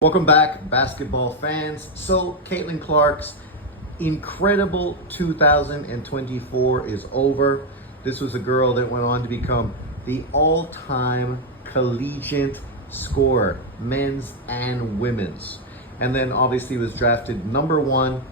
Welcome back, basketball fans. So, Caitlyn Clark's incredible 2024 is over. This was a girl that went on to become the all-time collegiate scorer, men's and women's. And then obviously was drafted number one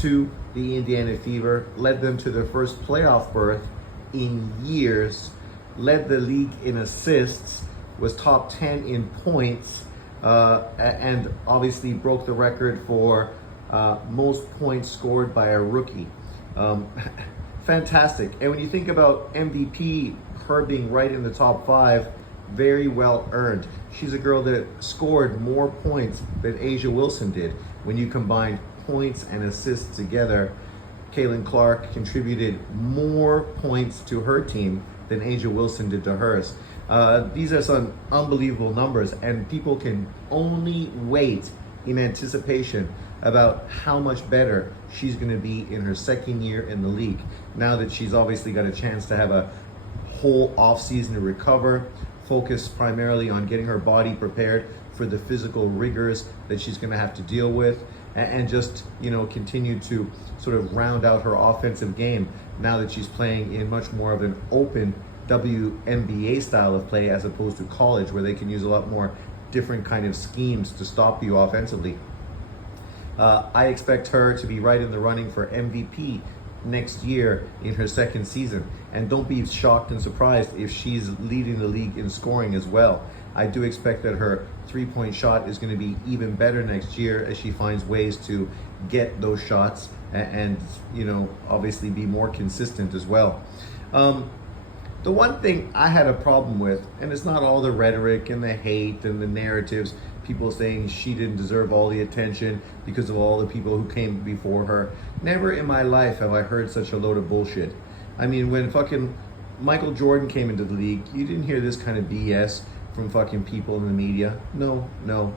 to the Indiana Fever, led them to their first playoff berth in years, led the league in assists, was top 10 in points, and obviously broke the record for most points scored by a rookie. Fantastic. And when you think about MVP, her being right in the top five, very well earned. She's a girl that scored more points than A'ja Wilson did. When you combine points and assists together, Caitlyn Clark contributed more points to her team than A'ja Wilson did to hers. These are some unbelievable numbers, and people can only wait in anticipation about how much better she's going to be in her second year in the league. Now that she's obviously got a chance to have a whole offseason to recover, focus primarily on getting her body prepared for the physical rigors that she's going to have to deal with, and just, continue to sort of round out her offensive game now that she's playing in much more of an open WNBA style of play as opposed to college, where they can use a lot more different kind of schemes to stop you offensively. I expect her to be right in the running for MVP next year in her second season. And don't be shocked and surprised if she's leading the league in scoring as well. I do expect that her three-point shot is going to be even better next year as she finds ways to get those shots and obviously be more consistent as well. The one thing I had a problem with, and it's not all the rhetoric and the hate and the narratives, people saying she didn't deserve all the attention because of all the people who came before her. Never in my life have I heard such a load of bullshit. I mean, when fucking Michael Jordan came into the league, you didn't hear this kind of BS from fucking people in the media. No.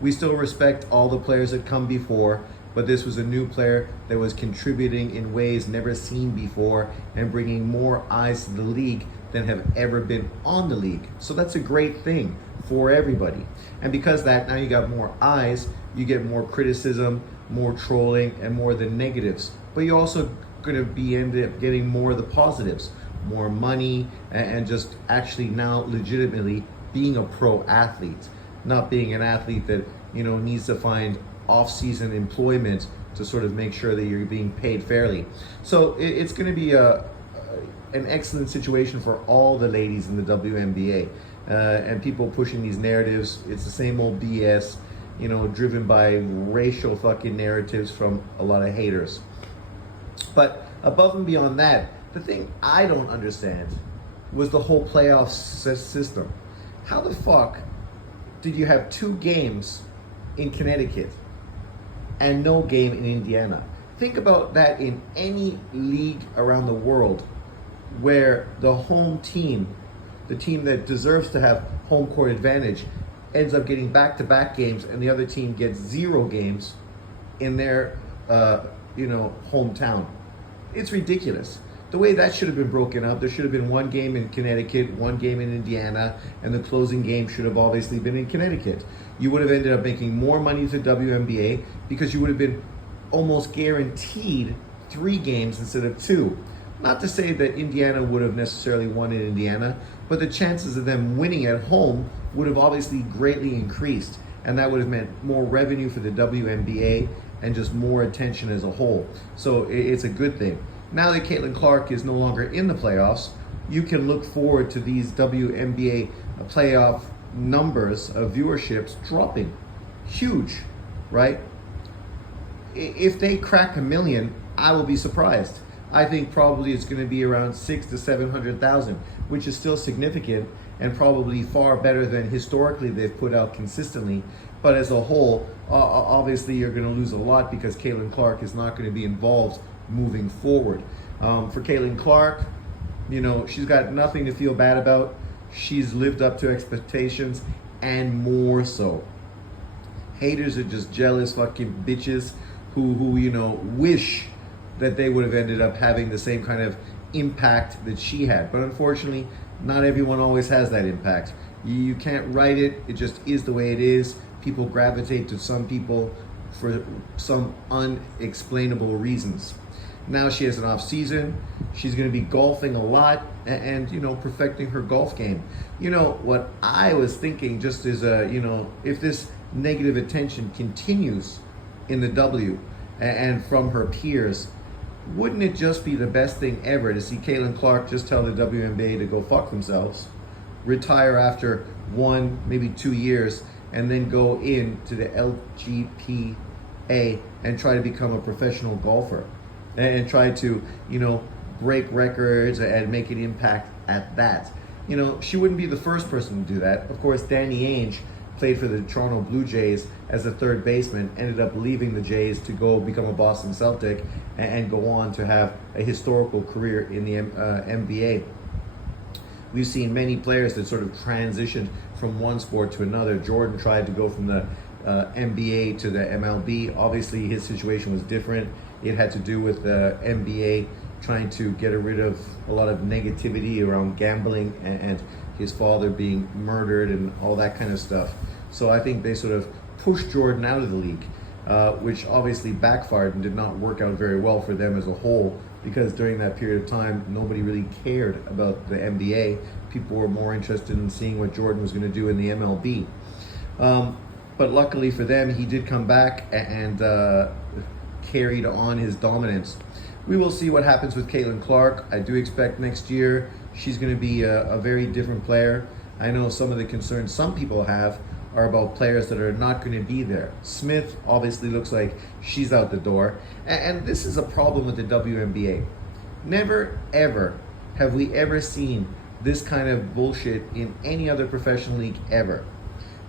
We still respect all the players that come before, but this was a new player that was contributing in ways never seen before and bringing more eyes to the league than have ever been on the league. So that's a great thing for everybody. And because that, now you got more eyes, you get more criticism, more trolling, and more of the negatives. But you're also going to be end up getting more of the positives, more money, and just actually now legitimately being a pro athlete, not being an athlete that needs to find off-season employment to sort of make sure that you're being paid fairly. So it's going to be an excellent situation for all the ladies in the WNBA, and people pushing these narratives. It's the same old BS, driven by racial fucking narratives from a lot of haters. But above and beyond that, the thing I don't understand was the whole playoff system. How the fuck did you have two games in Connecticut and no game in Indiana? Think about that in any league around the world where the home team, the team that deserves to have home court advantage, ends up getting back-to-back games and the other team gets 0 games in their hometown. It's ridiculous. The way that should have been broken up, there should have been one game in Connecticut, one game in Indiana, and the closing game should have obviously been in Connecticut. You would have ended up making more money to WNBA because you would have been almost guaranteed 3 games instead of 2. Not to say that Indiana would have necessarily won in Indiana, but the chances of them winning at home would have obviously greatly increased, and that would have meant more revenue for the WNBA and just more attention as a whole. So it's a good thing. Now that Caitlyn Clark is no longer in the playoffs, you can look forward to these WNBA playoff numbers of viewerships dropping. Huge, right? If they crack 1 million, I will be surprised. I think probably it's going to be around 600,000 to 700,000, which is still significant and probably far better than historically they've put out consistently. But as a whole, obviously you're going to lose a lot because Caitlyn Clark is not going to be involved moving forward. For Caitlyn Clark, she's got nothing to feel bad about. She's lived up to expectations and more so. Haters are just jealous fucking bitches who wish that they would have ended up having the same kind of impact that she had. But unfortunately, not everyone always has that impact. You can't write it. It just is the way it is. People gravitate to some people for some unexplainable reasons. Now she has an off season. She's going to be golfing a lot and perfecting her golf game. What I was thinking, just as if this negative attention continues in the W and from her peers, wouldn't it just be the best thing ever to see Caitlyn Clark just tell the WNBA to go fuck themselves, retire after 1, maybe 2 years, and then go into the LGPA and try to become a professional golfer and try to, break records and make an impact at that. She wouldn't be the first person to do that. Of course, Danny Ainge played for the Toronto Blue Jays as a third baseman, ended up leaving the Jays to go become a Boston Celtic and go on to have a historical career in the NBA. We've seen many players that sort of transitioned from one sport to another. Jordan tried to go from the NBA to the MLB. Obviously, his situation was different. It had to do with the NBA trying to get rid of a lot of negativity around gambling and his father being murdered and all that kind of stuff. So I think they sort of pushed Jordan out of the league, which obviously backfired and did not work out very well for them as a whole, because during that period of time, nobody really cared about the NBA. People were more interested in seeing what Jordan was going to do in the MLB. But luckily for them, he did come back and carried on his dominance. We will see what happens with Caitlyn Clark. I do expect next year she's going to be a very different player. I know some of the concerns some people have are about players that are not going to be there. Smith obviously looks like she's out the door. And this is a problem with the WNBA. Never, ever have we ever seen this kind of bullshit in any other professional league ever.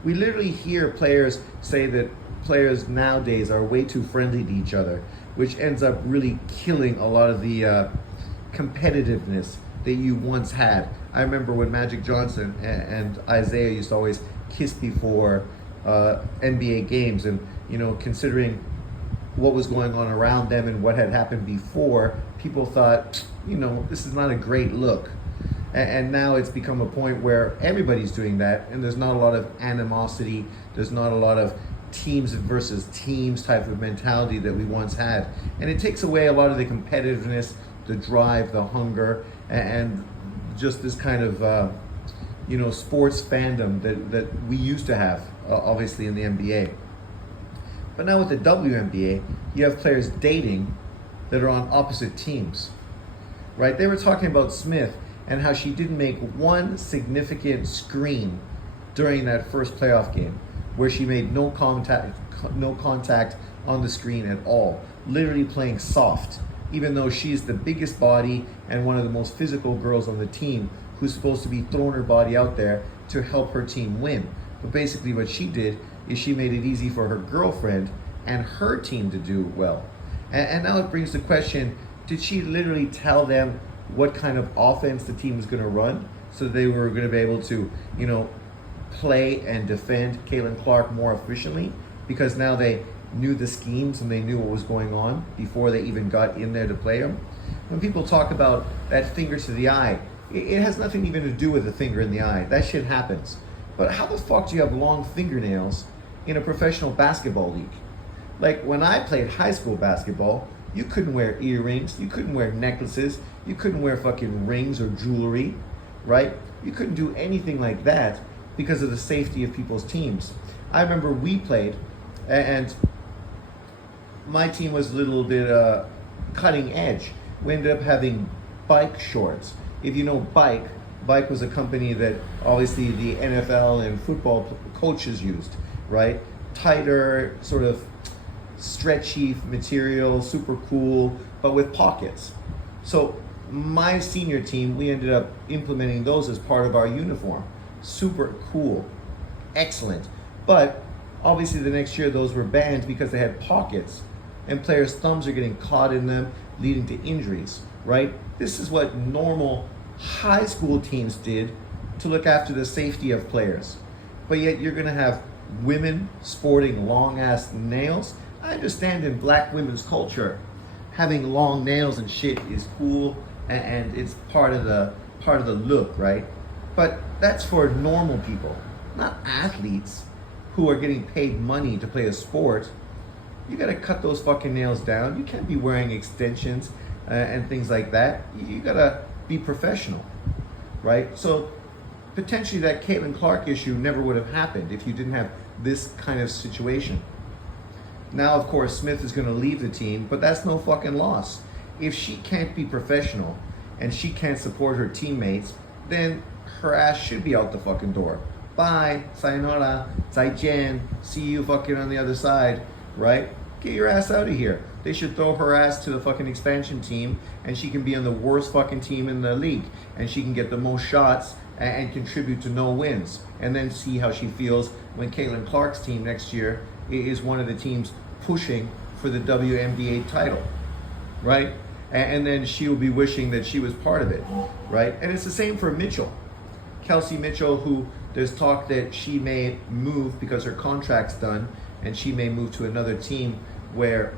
We literally hear players say that players nowadays are way too friendly to each other, which ends up really killing a lot of the competitiveness that you once had. I remember when Magic Johnson and Isaiah used to always kiss before NBA games, and considering what was going on around them and what had happened before, people thought, this is not a great look. And now it's become a point where everybody's doing that, and there's not a lot of animosity, there's not a lot of teams versus teams type of mentality that we once had. And it takes away a lot of the competitiveness, the drive, the hunger, and just this kind of sports fandom that we used to have, obviously in the NBA. But now with the WNBA, you have players dating that are on opposite teams, right? They were talking about Smith and how she didn't make one significant screen during that first playoff game, where she made no contact on the screen at all, literally playing soft, even though she's the biggest body and one of the most physical girls on the team, who's supposed to be throwing her body out there to help her team win. But basically what she did is she made it easy for her girlfriend and her team to do well. And now it brings the question, did she literally tell them what kind of offense the team was going to run so they were going to be able to, play and defend Caitlyn Clark more efficiently, because now they knew the schemes and they knew what was going on before they even got in there to play them? When people talk about that finger to the eye, it has nothing even to do with the finger in the eye. That shit happens. But how the fuck do you have long fingernails in a professional basketball league? Like when I played high school basketball, you couldn't wear earrings, you couldn't wear necklaces, you couldn't wear fucking rings or jewelry, right? You couldn't do anything like that because of the safety of people's teams. I remember we played, and my team was a little bit cutting edge. We ended up having bike shorts. If you know Bike was a company that obviously the NFL and football coaches used, right? Tighter, sort of stretchy material, super cool, but with pockets. So my senior team, we ended up implementing those as part of our uniform. Super cool, excellent. But obviously the next year those were banned because they had pockets and players' thumbs are getting caught in them, leading to injuries, right? This is what normal high school teams did to look after the safety of players. But yet you're gonna have women sporting long ass nails. I understand in black women's culture, having long nails and shit is cool and it's part of the look, right? But that's for normal people, not athletes. who are getting paid money to play a sport, you gotta cut those fucking nails down. You can't be wearing extensions and things like that. You gotta be professional, right? So potentially that Caitlyn Clark issue never would have happened if you didn't have this kind of situation. Now, of course, Smith is gonna leave the team, but that's no fucking loss. If she can't be professional and she can't support her teammates, then her ass should be out the fucking door. Bye, sayonara, zaijian, see you fucking on the other side, right? Get your ass out of here. They should throw her ass to the fucking expansion team and she can be on the worst fucking team in the league and she can get the most shots and contribute to no wins. And then see how she feels when Caitlyn Clark's team next year is one of the teams pushing for the WNBA title, right? And then she will be wishing that she was part of it, right? And it's the same for Mitchell. Kelsey Mitchell, who there's talk that she may move because her contract's done and she may move to another team where,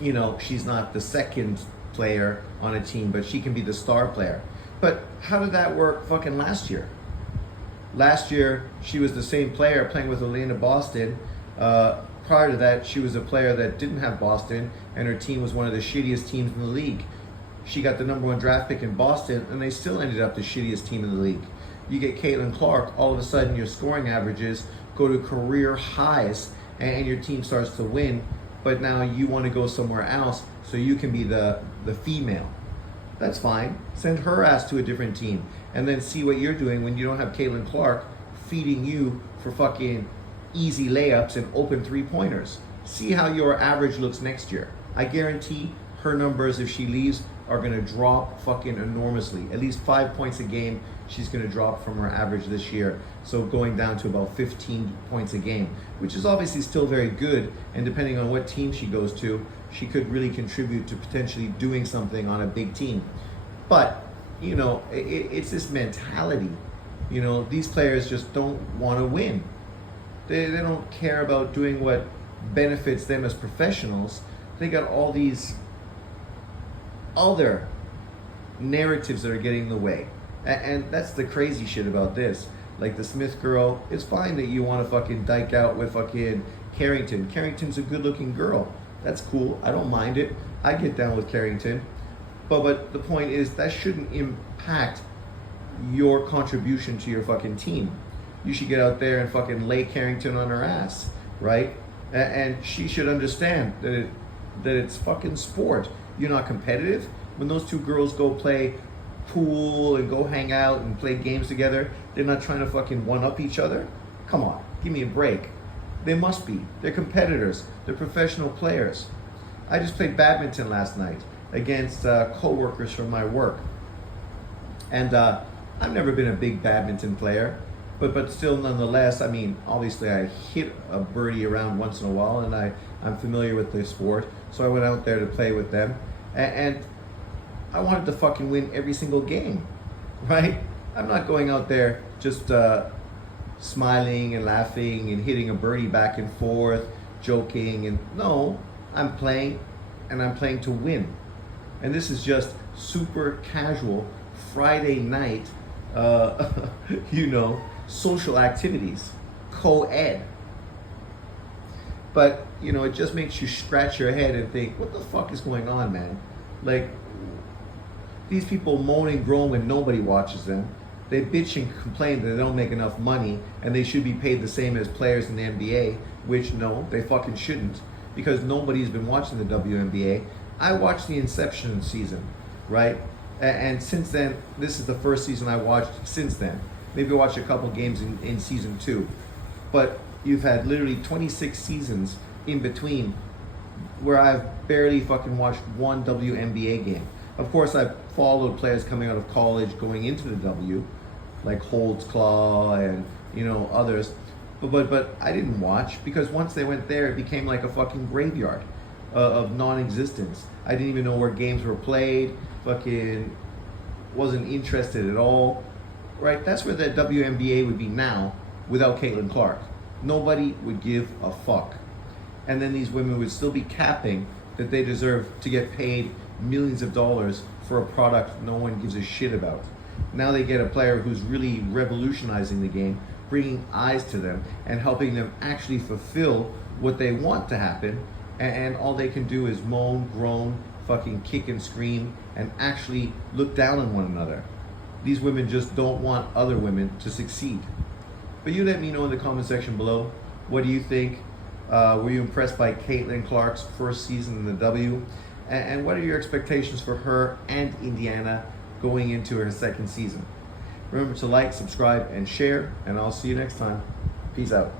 you know, she's not the second player on a team, but she can be the star player. But how did that work fucking last year? Last year, she was the same player playing with Elena Boston. Prior to that, she was a player that didn't have Boston, and her team was one of the shittiest teams in the league. She got the #1 draft pick in Boston, and they still ended up the shittiest team in the league. You get Caitlyn Clark, all of a sudden your scoring averages go to career highs, and your team starts to win, but now you want to go somewhere else so you can be the female. That's fine. Send her ass to a different team, and then see what you're doing when you don't have Caitlyn Clark feeding you for fucking easy layups and open three-pointers. See how your average looks next year. I guarantee her numbers, if she leaves, are gonna drop fucking enormously. At least 5 points a game she's gonna drop from her average this year. So going down to about 15 points a game, which is obviously still very good. And depending on what team she goes to, she could really contribute to potentially doing something on a big team. But, you know, it's this mentality. You know, these players just don't wanna win. They don't care about doing what benefits them as professionals. They got all these other narratives that are getting in the way. And that's the crazy shit about this. Like the Smith girl, it's fine that you want to fucking dike out with fucking Carrington. Carrington's a good looking girl. That's cool. I don't mind it. I get down with Carrington. But the point is that shouldn't impact your contribution to your fucking team. You should get out there and fucking lay Carrington on her ass, right? And she should understand that it's fucking sport. You're not competitive. When those two girls go play pool and go hang out and play games together, they're not trying to fucking one-up each other. Come on, give me a break. They must be. They're competitors. They're professional players. I just played badminton last night against co-workers from my work. And I've never been a big badminton player. But still, nonetheless, I mean, obviously I hit a birdie around once in a while, and I'm familiar with the sport, so I went out there to play with them, and I wanted to fucking win every single game, right? I'm not going out there just smiling and laughing and hitting a birdie back and forth, joking, and no, I'm playing, and I'm playing to win. And this is just super casual Friday night, you know, social activities, co-ed. But, you know, it just makes you scratch your head and think, what the fuck is going on, man? Like, these people moan and groan when nobody watches them. They bitch and complain that they don't make enough money and they should be paid the same as players in the NBA, which no, they fucking shouldn't, because nobody's been watching the WNBA. I watched the inception season, right? And since then, this is the first season I watched since then. Maybe I watched a couple games in season 2. But you've had literally 26 seasons in between where I've barely fucking watched one WNBA game. Of course, I've followed players coming out of college going into the W, like Holtzclaw and, you know, others. But I didn't watch, because once they went there, it became like a fucking graveyard of non-existence. I didn't even know where games were played, fucking wasn't interested at all. Right, that's where the WNBA would be now without Caitlyn Clark. Nobody would give a fuck. And then these women would still be capping that they deserve to get paid millions of dollars for a product no one gives a shit about. Now they get a player who's really revolutionizing the game, bringing eyes to them and helping them actually fulfill what they want to happen. And all they can do is moan, groan, fucking kick and scream, and actually look down on one another. These women just don't want other women to succeed. But you let me know in the comment section below. What do you think? Were you impressed by Caitlyn Clark's first season in the W? And what are your expectations for her and Indiana going into her second season? Remember to like, subscribe, and share, and I'll see you next time. Peace out.